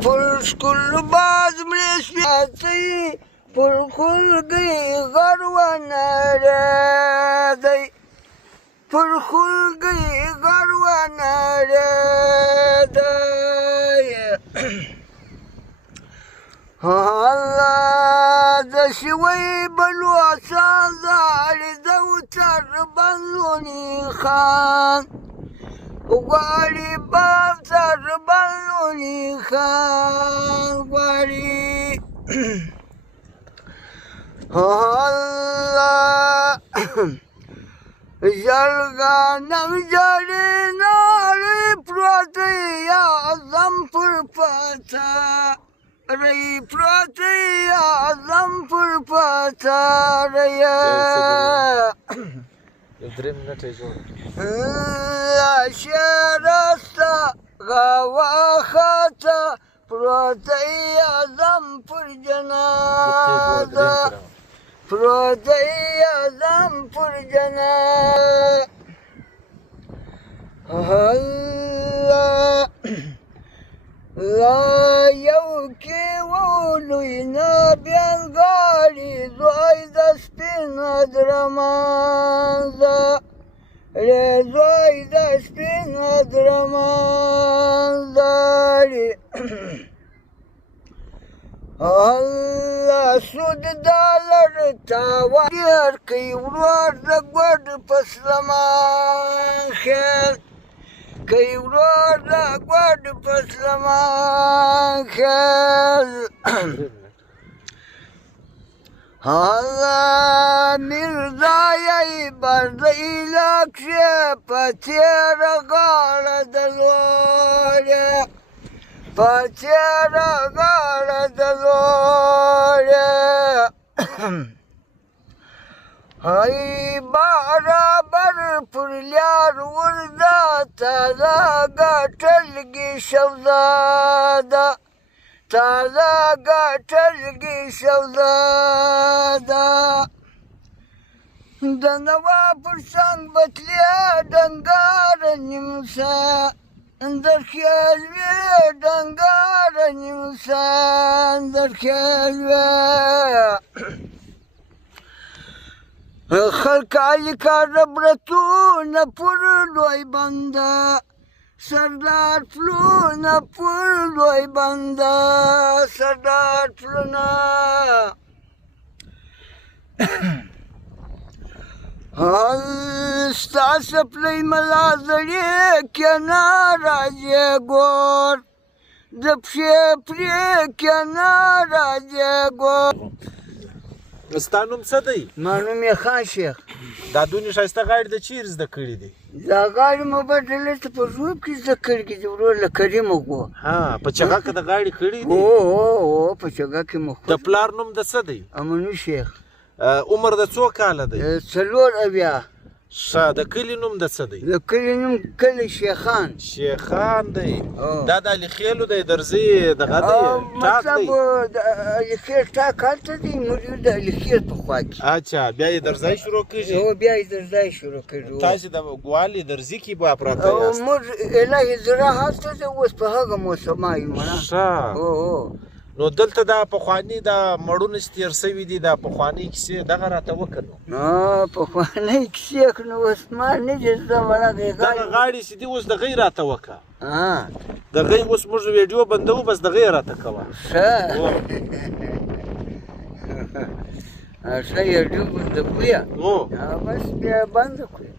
پر ښکلو باز مړې شوې پر خلګۍ غر ونړېدی پر خلګۍ غر ونړېدی الله د شوی بلو آسان زاړې د وچر بندونی خان غواړي باب سر بندونی خان غواړي الله ژړګانم ژړې نارې پروتې اعظم پر پتارۍ پروتې اعظم پر پتارۍ شرسته غواخته پروتې اعظم پر جنازه پروتې اعظم پر جنازه الله لا یو کې ولوی نه بیلګاړي زوی د سپین درمانځه زوی د سپین درمانځه الله سود دالر تاوان ډېر کوي ورور د ګوډ په سلمان خیل کوي ورور د ګوډ په سلمان خیل الله میرزایي بردی لکشې په تېره غاړه د لوړې په تېره غاړه د لوړې هی برابر پر لار ورده تازه ګټلګي شوزاده تازه ګټلګي شوزاده د نوا پر څنګ بتلې ډنګاره نیمسه در خیال وی ډنګاره نیمسه در خیال وی خلک علي کاره برتونه پر لوی بنده سردار پلونه پر لوی بنده سردار پلونه ستا څپلۍ ملا زړې کنار راځې ګور د پښې پرې کنار راځې ګور ستا نوم څه دی؟ زما نوم یې خان شیخ. دا دونې ښایسته غاړې د چیرې زده کړي دي؟ دا غاړې مو به دلته په ژوب کې زده کړي دي ورور له کریم وګو. ها په چغه کې د غاړې کړي دي؟ هو په چغه کې مو. د پلار نوم د څه دی؟ امنو شیخ. عمر د څو کاله دی؟ 4 ښه د کلي نوم د څه دی؟ د کلي نوم کلي شیخان. شیخان دی. دا د علي خیلو دی درځي دغه دی ټاک دی؟ مطلب د علي خیل ټاک هلته دی موږ یو د علي خیل په خوا کې. اچھا بیا یې درځی شروع کېږي؟ هو بیا یې درځی شروع کېږي. تاسې د ګوالې درځي کې به پراته یاست؟ موږ الهي زړه هلته دی اوس په هغه موسما یو نه. ښه نو دلته دا پخواني دا مړونه چې تېر سوي دي دا پخوانۍ کیسې دغه راته وکړه نو. پخوانۍ کیسې نو اوس ما نه دي زده وړه دغه غاړې چې دي اوس دغه یې راته وکړه دغه یې اوس موږ ویډیو بندوو بس دغه یې راته کوه. ښه ښه ویډیو بندوو یې بس بیا بنده کړو.